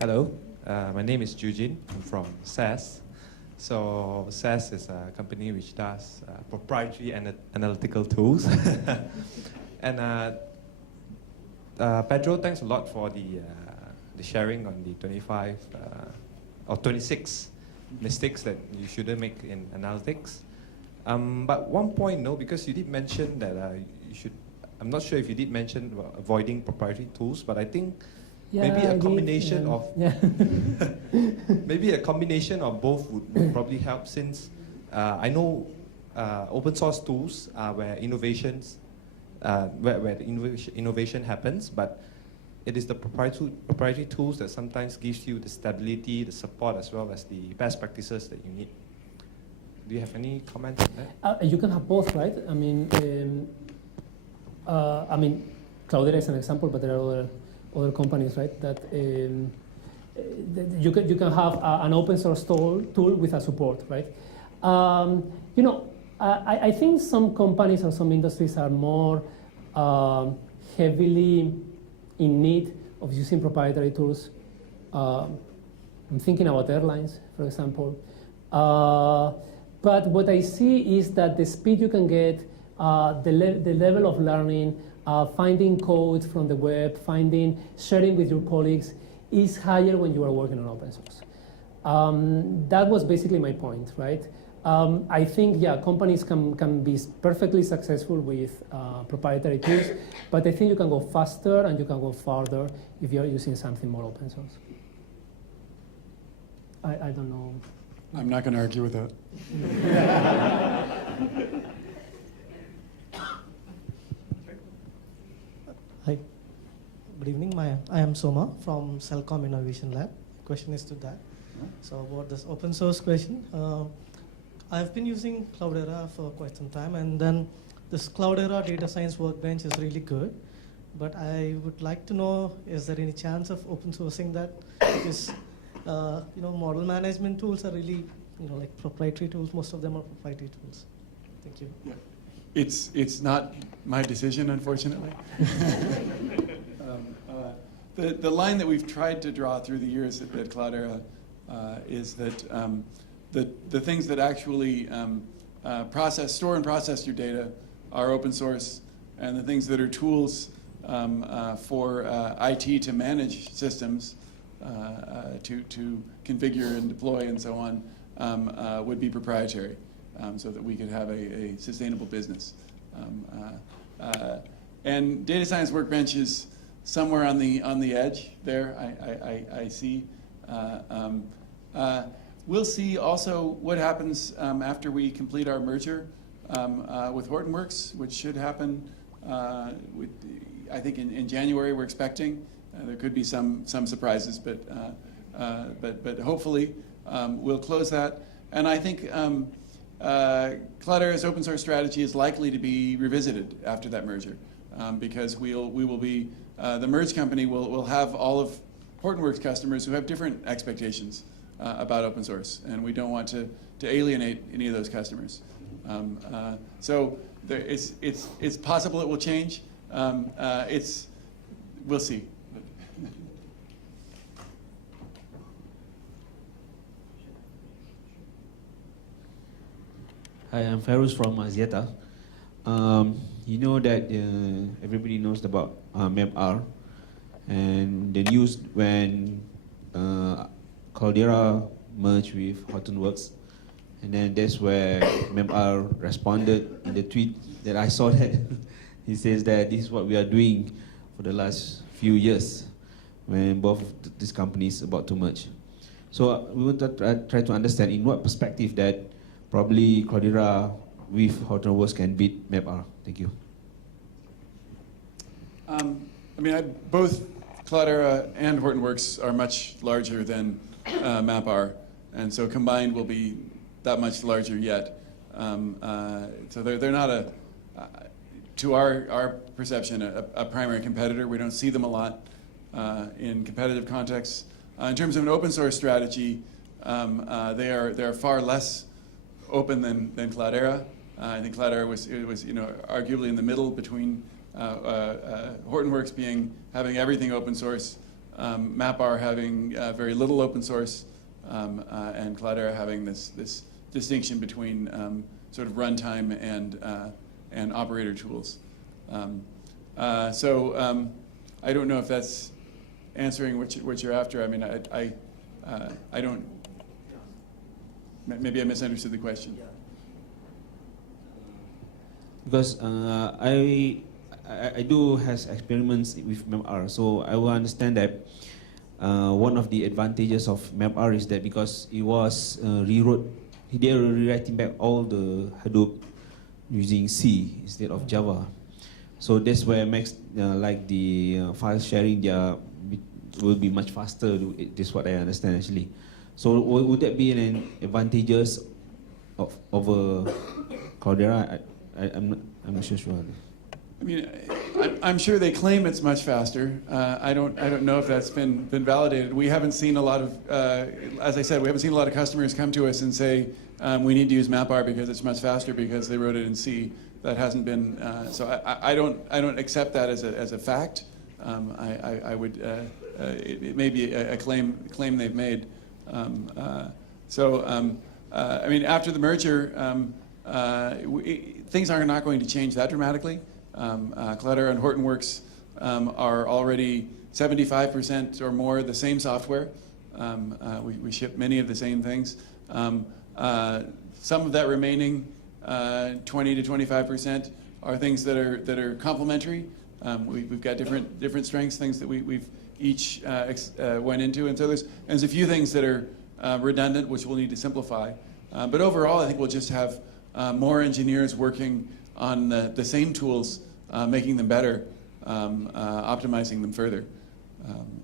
Hello, my name is Eugene. I'm from SAS. So SAS is a company which does proprietary analytical tools. And Pedro, thanks a lot for the sharing on the 25 or 26 mistakes that you shouldn't make in analytics. But one point, no, because you did mention that you should, I'm not sure if you did mention avoiding proprietary tools, but I think maybe a combination of maybe a combination of both would probably help, since I know open source tools are where innovations where the innovation happens, but it is the proprietary tools that sometimes gives you the stability, the support, as well as the best practices that you need. Do you have any comments on that? You can have both, right? I mean, Cloudera is an example, but there are other companies, right? That you can have an open source tool with a support, right? I think some companies or some industries are more heavily in need of using proprietary tools. I'm thinking about airlines, for example. But what I see is that the speed you can get, the level of learning, finding code from the web, sharing with your colleagues is higher when you are working on open source. That was basically my point, right? I think, yeah, companies can be perfectly successful with proprietary tools, but I think you can go faster and you can go farther if you're using something more open source. I don't know. I'm not going to argue with that. Hi. Good evening. I am Soma from Cellcom Innovation Lab. Question is to that. So about this open source question, I've been using Cloudera for quite some time, and then this Cloudera data science workbench is really good. But I would like to know, is there any chance of open sourcing that? Because model management tools are really, like proprietary tools. Most of them are proprietary tools. Thank you. Yeah. It's not my decision, unfortunately. The line that we've tried to draw through the years at Cloudera is that the things that actually store and process your data are open source, and the things that are tools for IT to manage systems, to configure and deploy and so on, would be proprietary, so that we could have a sustainable business. And data science workbench is somewhere on the edge there, I see. We'll see also what happens after we complete our merger with Hortonworks, which should happen, I think in January we're expecting. There could be some surprises, but hopefully we'll close that. And I think Cloudera's open source strategy is likely to be revisited after that merger, because we will be, the merged company will have all of Hortonworks customers who have different expectations about open source, and we don't want to alienate any of those customers. So it's possible it will change. We'll see. Hi, I'm Fairuz from Aziata. You know that everybody knows about MapR, and the news when Cloudera merged with Hortonworks, and then that's where MapR responded in the tweet that I saw that he says that this is what we are doing for the last few years when both of these companies about to merge. So we want to try to understand in what perspective that probably Cloudera with Hortonworks can beat MapR. Thank you. Both Cloudera and Hortonworks are much larger than MapR, and so combined will be that much larger yet. So they're not to our perception, a primary competitor. We don't see them a lot in competitive contexts. In terms of an open source strategy, they are far less open than Cloudera. I think Cloudera was arguably in the middle between Hortonworks having everything open source, MapR having very little open source, and Cloudera having this distinction between sort of runtime and operator tools. I don't know if that's answering what you're after. I mean, I don't. Maybe I misunderstood the question. Because I do has experiments with MapR, so I will understand that one of the advantages of MapR is that because it was they are rewriting back all the Hadoop using C instead of Java. So that's where makes like the file sharing will be much faster. This is what I understand actually. So would that be an advantages over Cloudera? I'm not sure. I mean, I'm sure they claim it's much faster. I don't know if that's been validated. We haven't seen a lot of, as I said, we haven't seen a lot of customers come to us and say we need to use MapR because it's much faster because they wrote it in C. That hasn't been. So I don't accept that as a fact. I would. It may be a claim they've made. I mean, after the merger, things are not going to change that dramatically. Cloudera and Hortonworks are already 75% or more the same software. We ship many of the same things. Some of that remaining 20 to 25% are things that are complementary. We've got different strengths, things that we've each went into, and so there's a few things that are redundant, which we'll need to simplify. But overall, I think we'll just have more engineers working on the same tools, making them better, optimizing them further.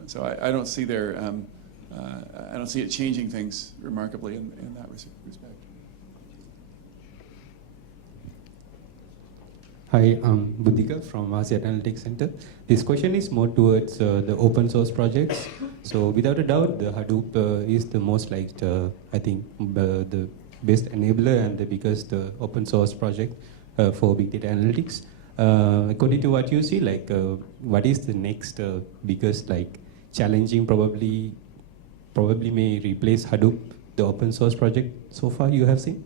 So I don't see I don't see it changing things remarkably in that respect. Hi, I'm Buddhika from ASEAN Analytics Center. This question is more towards the open source projects. So without a doubt, the Hadoop is the most I think, the best enabler and the biggest open source project for big data analytics. According to what you see, what is the next biggest challenging probably may replace Hadoop, the open source project so far you have seen?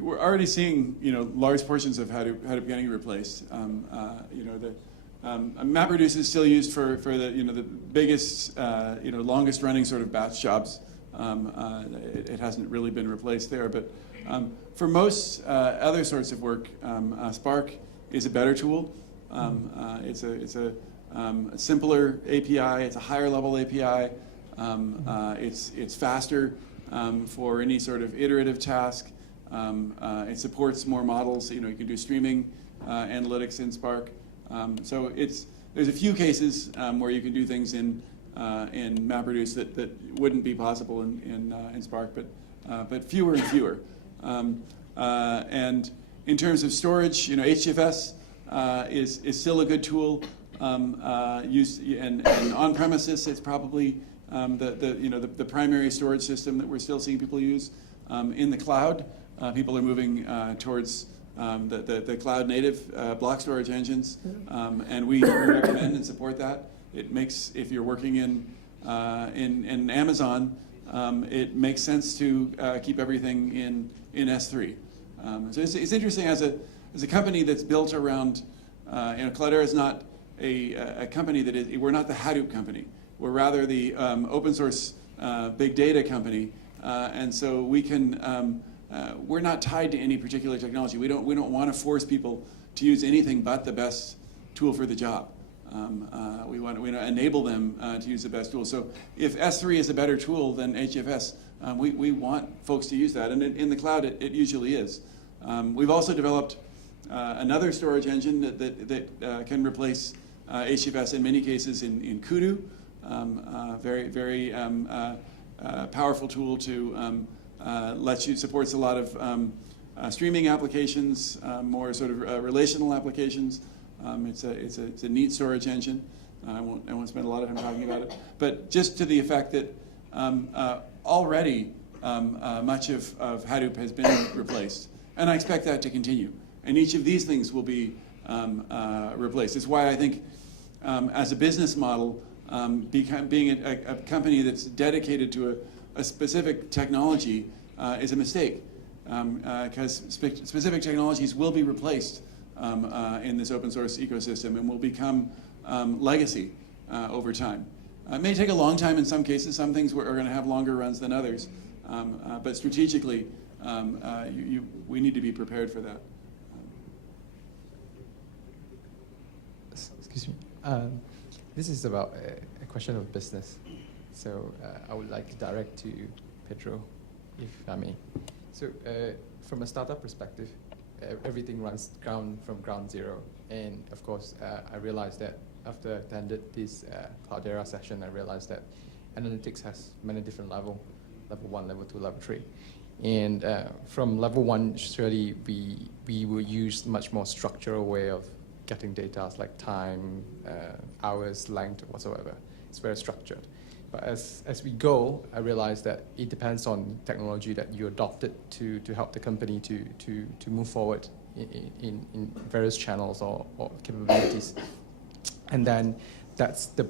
We're already seeing, large portions of Hadoop getting replaced. MapReduce is still used for the, the biggest, longest running sort of batch jobs. It hasn't really been replaced there, but for most other sorts of work, Spark is a better tool. It's a simpler API. It's a higher level API. It's faster for any sort of iterative task. It supports more models. You can do streaming analytics in Spark. So there's a few cases where you can do things in MapReduce that wouldn't be possible in Spark, but fewer and fewer. And in terms of storage, HDFS is still a good tool. Used and on premises, it's probably the primary storage system that we're still seeing people use. In the cloud, people are moving towards the cloud native block storage engines, and we recommend and support that. It makes, if you're working in Amazon, it makes sense to keep everything in S3. So it's interesting as a company that's built around, Cloudera is not a company that is, we're not the Hadoop company. We're rather the open source big data company, and so we can. We're not tied to any particular technology. We don't want to force people to use anything but the best tool for the job. We want to enable them to use the best tool. So if S3 is a better tool than HDFS, we want folks to use that, and in the cloud it usually is. We've also developed another storage engine that can replace HDFS in many cases in Kudu. Very powerful tool to lets you, supports a lot of streaming applications, more sort of relational applications. It's a neat storage engine. I won't spend a lot of time talking about it, but just to the effect that already much of Hadoop has been replaced, and I expect that to continue. And each of these things will be replaced. It's why I think, as a business model, being a company that's dedicated to a specific technology is a mistake, because specific technologies will be replaced in this open source ecosystem and will become legacy over time. It may take a long time in some cases. Some things are going to have longer runs than others, but strategically, we need to be prepared for that. Excuse me. This is about a question of business. So I would like to direct to Pedro, if I may. So from a startup perspective, everything runs from ground zero. And of course, I realized that after I attended this Cloudera session, I realized that analytics has many different levels, level 1, level 2, level 3. And from level 1, surely we will use much more structural way of getting data like time, hours, length, whatsoever. It's very structured. But as we go, I realized that it depends on technology that you adopted to help the company to move forward in various channels or capabilities. And then that's the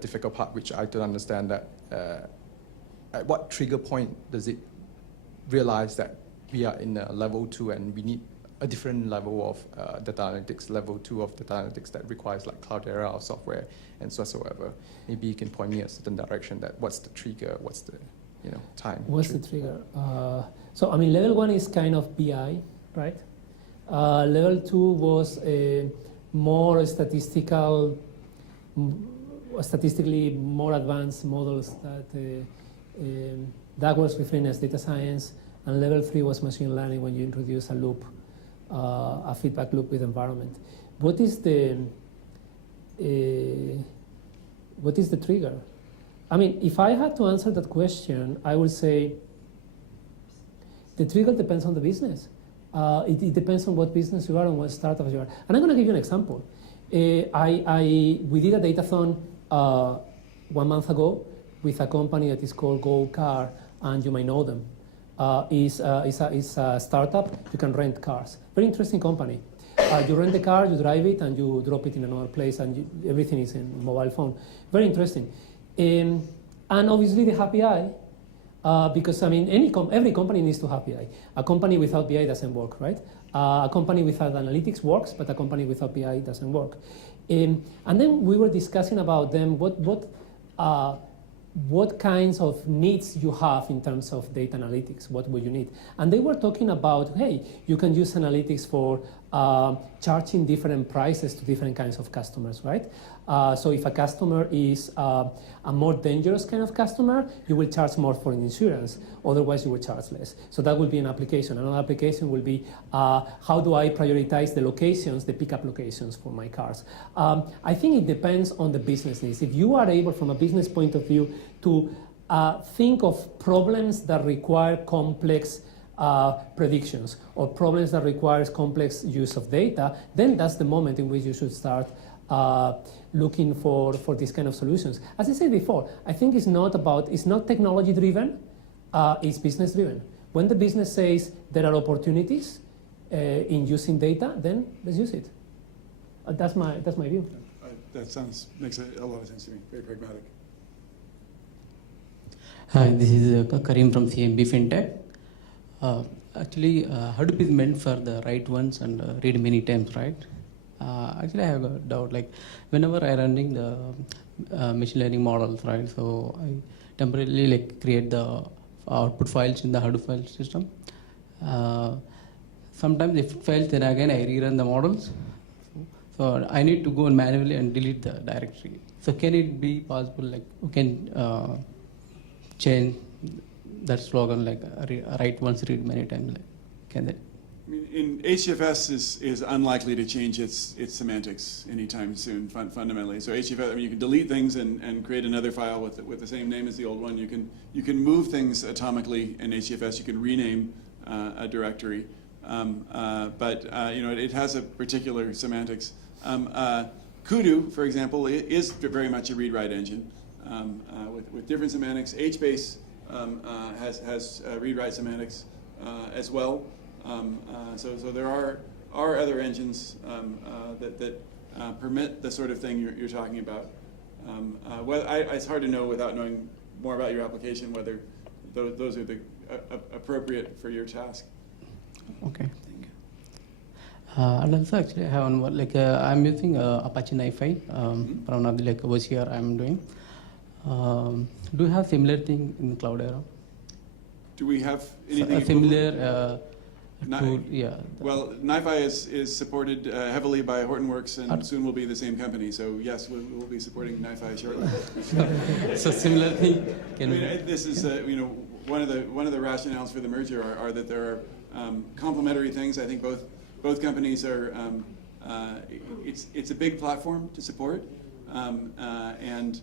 difficult part, which I don't understand, that at what trigger point does it realize that we are in a level 2 and we need a different level of data analytics, level 2 of data analytics that requires like Cloudera or software and so whatsoever. Maybe you can point me a certain direction that what's the trigger, what's the time. What's the trigger? So I mean, level 1 is kind of BI, right? Level 2 was more statistically more advanced models that was referring as data science, and level 3 was machine learning when you introduce a loop, a feedback loop with environment. What is the trigger? I mean, if I had to answer that question, I would say the trigger depends on the business. It depends on what business you are and what startup you are. And I'm going to give you an example. We did a datathon 1 month ago with a company that is called Go Car, and you might know them. It's a startup. You can rent cars. Very interesting company. You rent the car, you drive it, and you drop it in another place, and everything is in mobile phone. Very interesting. And obviously the API, because I mean every company needs to have API. A company without BI doesn't work, right? A company without analytics works, but a company without BI doesn't work. And then we were discussing about them what kinds of needs you have in terms of data analytics, what would you need? And they were talking about, hey, you can use analytics for charging different prices to different kinds of customers, right? So if a customer is a more dangerous kind of customer, you will charge more for insurance. Otherwise, you will charge less. So that will be an application. Another application will be, how do I prioritize the locations, the pickup locations for my cars? I think it depends on the business needs. If you are able, from a business point of view, to think of problems that require complex predictions or problems that requires complex use of data, then that's the moment in which you should start looking for these kind of solutions. As I said before, I think it's not technology driven, it's business driven. When the business says there are opportunities in using data, then let's use it. That's my view. That makes a lot of sense to me. Very pragmatic. Hi, this is Karim from CMB FinTech. Actually, Hadoop is meant for the write once and read many times, right? Actually, I have a doubt. Like, whenever I running the machine learning models, right? So I temporarily create the output files in the Hadoop file system. Sometimes if it fails, then again I rerun the models. So I need to go manually and delete the directory. So can it be possible, like, we can change that slogan, like write once, read many times? Like, can that? I mean, HDFS is unlikely to change its semantics anytime soon, fundamentally. So HDFS, I mean, you can delete things and create another file with the same name as the old one. You can move things atomically in HDFS. You can rename a directory, but it has a particular semantics. Kudu, for example, is very much a read-write engine with different semantics. HBase has read-write semantics as well. So there are other engines that permit the sort of thing you're talking about. It's hard to know without knowing more about your application whether those are the appropriate for your task. Okay, thank you. And also, actually, I have one more. Like, I'm using Apache NiFi for one of the like OCR I'm doing. Do you have similar thing in Cloudera? Do we have anything A similar tool? Yeah. Well, NiFi is supported heavily by Hortonworks, and soon will be the same company. So yes, we'll be supporting NiFi shortly. So similar thing. I mean, this is one of the rationales for the merger are that there are complementary things. I think both companies are. It's a big platform to support, and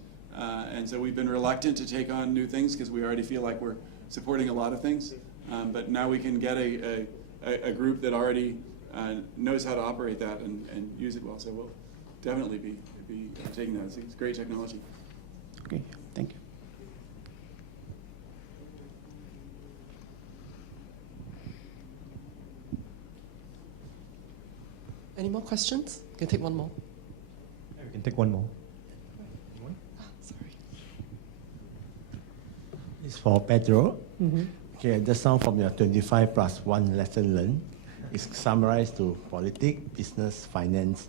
so we've been reluctant to take on new things because we already feel like we're supporting a lot of things. But now we can get a group that already knows how to operate that and use it well. So we'll definitely be taking that. It's great technology. Okay, thank you. Any more questions? Can take one more. We can take one more. Sorry. It's for Pedro. Mm-hmm. Okay, just now from your 25 plus 1 lesson learned, it's summarized to politics, business, finance.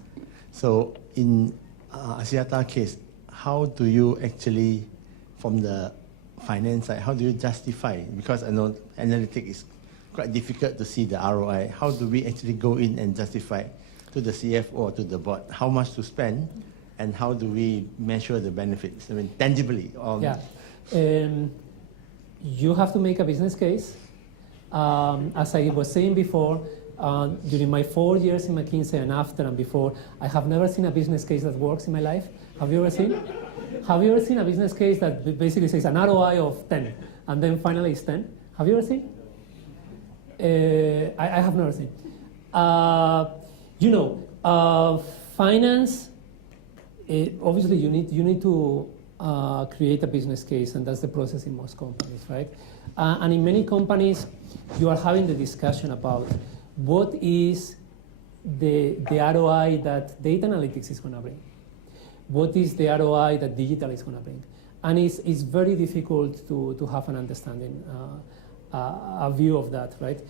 So in Axiata case, how do you actually, from the finance side, how do you justify? Because I know analytics is quite difficult to see the ROI. How do we actually go in and justify to the CFO or to the board how much to spend, and how do we measure the benefits? I mean, tangibly. Yeah. You have to make a business case. As I was saying before, during my 4 years in McKinsey and after and before, I have never seen a business case that works in my life. Have you ever seen? Have you ever seen a business case that basically says an ROI of 10 and then finally it's 10? Have you ever seen? I have never seen. Finance, obviously you need to create a business case, and that's the process in most companies, right? And in many companies, you are having the discussion about what is the ROI that data analytics is going to bring. What is the ROI that digital is going to bring? And it's very difficult to have an understanding, a view of that, right?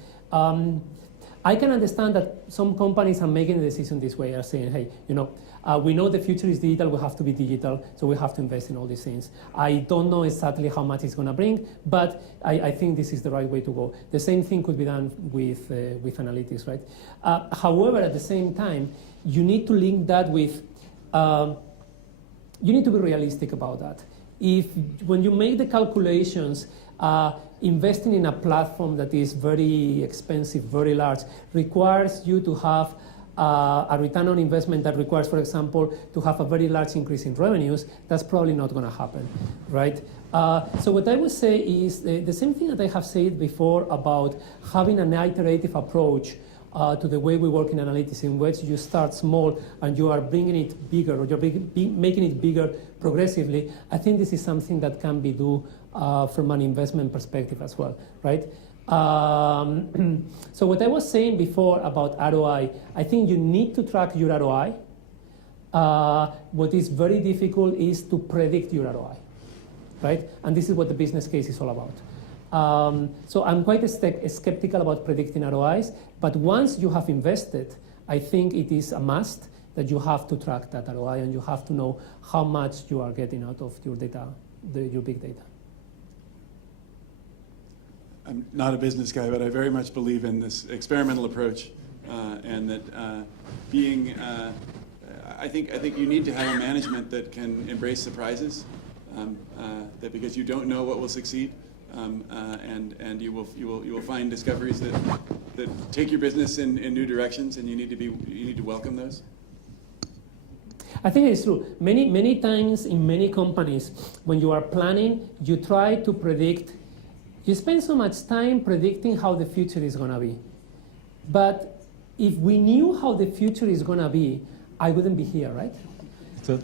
I can understand that some companies are making a decision this way, are saying, hey, we know the future is digital, we have to be digital, so we have to invest in all these things. I don't know exactly how much it's going to bring, but I think this is the right way to go. The same thing could be done with analytics, right? However, at the same time, you need to link that with, you need to be realistic about that. When you make the calculations, investing in a platform that is very expensive, very large, requires you to have a return on investment that requires, for example, to have a very large increase in revenues. That's probably not going to happen, right? So what I would say is the same thing that I have said before about having an iterative approach to the way we work in analytics, in which you start small and you are bringing it bigger, or you're making it bigger progressively. I think this is something that can be done from an investment perspective as well, right? So what I was saying before about ROI, I think you need to track your ROI. What is very difficult is to predict your ROI, right? And this is what the business case is all about. So I'm quite skeptical about predicting ROIs, but once you have invested, I think it is a must that you have to track that ROI, and you have to know how much you are getting out of your data, your big data. I'm not a business guy, but I very much believe in this experimental approach, and that I think you need to have a management that can embrace surprises, that because you don't know what will succeed, and you will find discoveries that take your business in new directions, and you need to welcome those. I think it's true. Many times in many companies, when you are planning, you try to predict. You spend so much time predicting how the future is going to be. But if we knew how the future is going to be, I wouldn't be here, right? So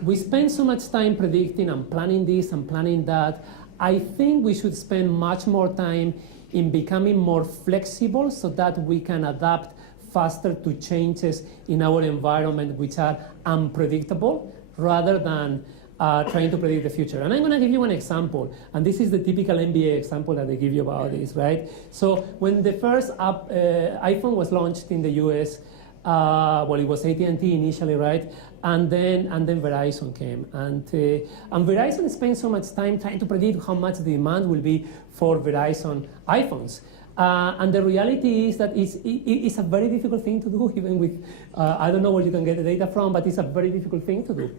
we spend so much time predicting and planning this and planning that. I think we should spend much more time in becoming more flexible so that we can adapt faster to changes in our environment which are unpredictable, rather than trying to predict the future. And I'm going to give you an example, and this is the typical MBA example that they give you about this, right? So when the first iPhone was launched in the US, well, it was AT&T initially, right? And then Verizon came, and Verizon spent so much time trying to predict how much the demand will be for Verizon iPhones. And the reality is that it's a very difficult thing to do, even with, I don't know where you can get the data from, but it's a very difficult thing to do.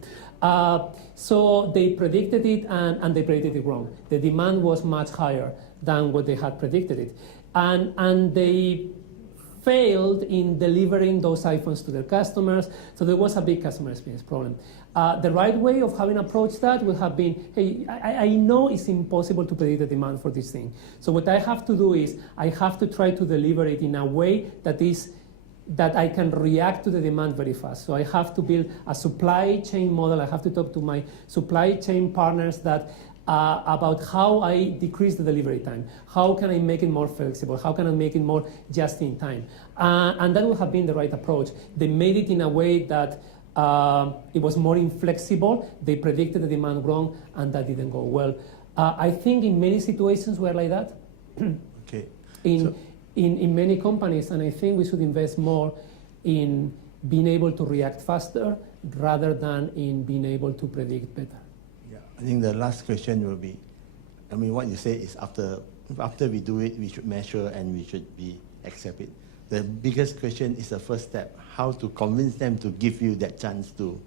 So they predicted it, and they predicted it wrong. The demand was much higher than what they had predicted it. And they failed in delivering those iPhones to their customers, so there was a big customer experience problem. The right way of having approached that would have been, hey, I know it's impossible to predict the demand for this thing. So what I have to do is I have to try to deliver it in a way that I can react to the demand very fast. So I have to build a supply chain model. I have to talk to my supply chain partners about how I decrease the delivery time. How can I make it more flexible? How can I make it more just in time? And that would have been the right approach. They made it in a way that it was more inflexible. They predicted the demand wrong, and that didn't go well. I think in many situations we're like that. Okay. In many companies, and I think we should invest more in being able to react faster rather than in being able to predict better. I think the last question will be, I mean, what you say is after we do it, we should measure and we should accept it. The biggest question is the first step, how to convince them to give you that chance to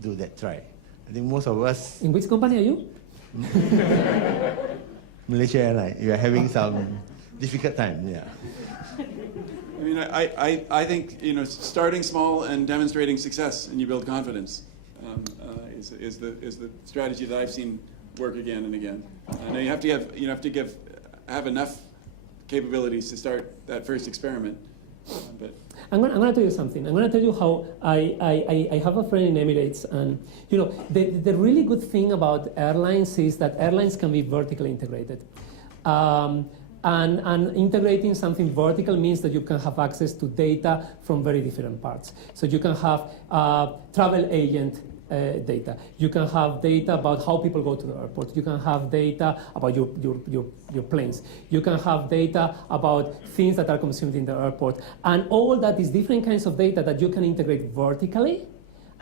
do that try. I think most of us... In which company are you? Malaysia Airlines, you are having some difficult time, yeah. I mean, I think, starting small and demonstrating success, and you build confidence. Is the strategy that I've seen work again and again. Now you have to have enough capabilities to start that first experiment. But I'm going to tell you something. I'm going to tell you how I have a friend in Emirates, and the really good thing about airlines is that airlines can be vertically integrated. And integrating something vertical means that you can have access to data from very different parts. So you can have travel agent data. You can have data about how people go to the airport. You can have data about your planes. You can have data about things that are consumed in the airport. And all that is different kinds of data that you can integrate vertically.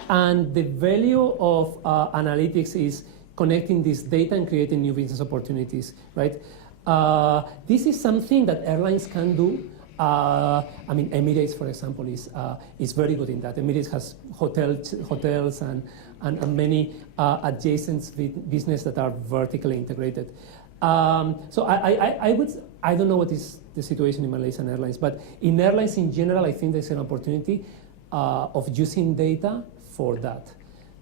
And the value of analytics is connecting this data and creating new business opportunities, right? This is something that airlines can do. I mean, Emirates, for example, is very good in that. Emirates has hotels and many adjacent business that are vertically integrated. So I don't know what is the situation in Malaysian Airlines, but in airlines in general, I think there's an opportunity of using data for that.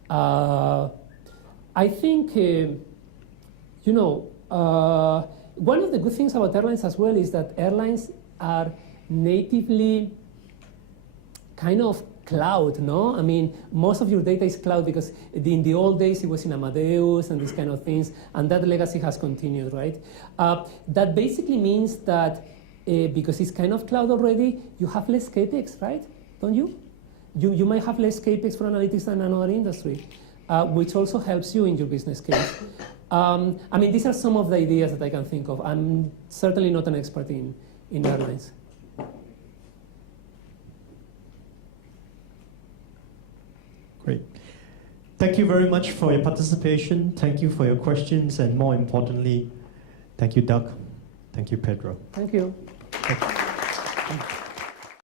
I think, one of the good things about airlines as well is that airlines are natively kind of cloud, no? I mean, most of your data is cloud because in the old days it was in Amadeus and these kind of things, and that legacy has continued, right? That basically means that because it's kind of cloud already, you have less CapEx, right? Don't you? You might have less CapEx for analytics than another industry, which also helps you in your business case. I mean, these are some of the ideas that I can think of. I'm certainly not an expert in airlines. Great. Thank you very much for your participation. Thank you for your questions. And more importantly, thank you, Doug. Thank you, Pedro. Thank you. Thank you.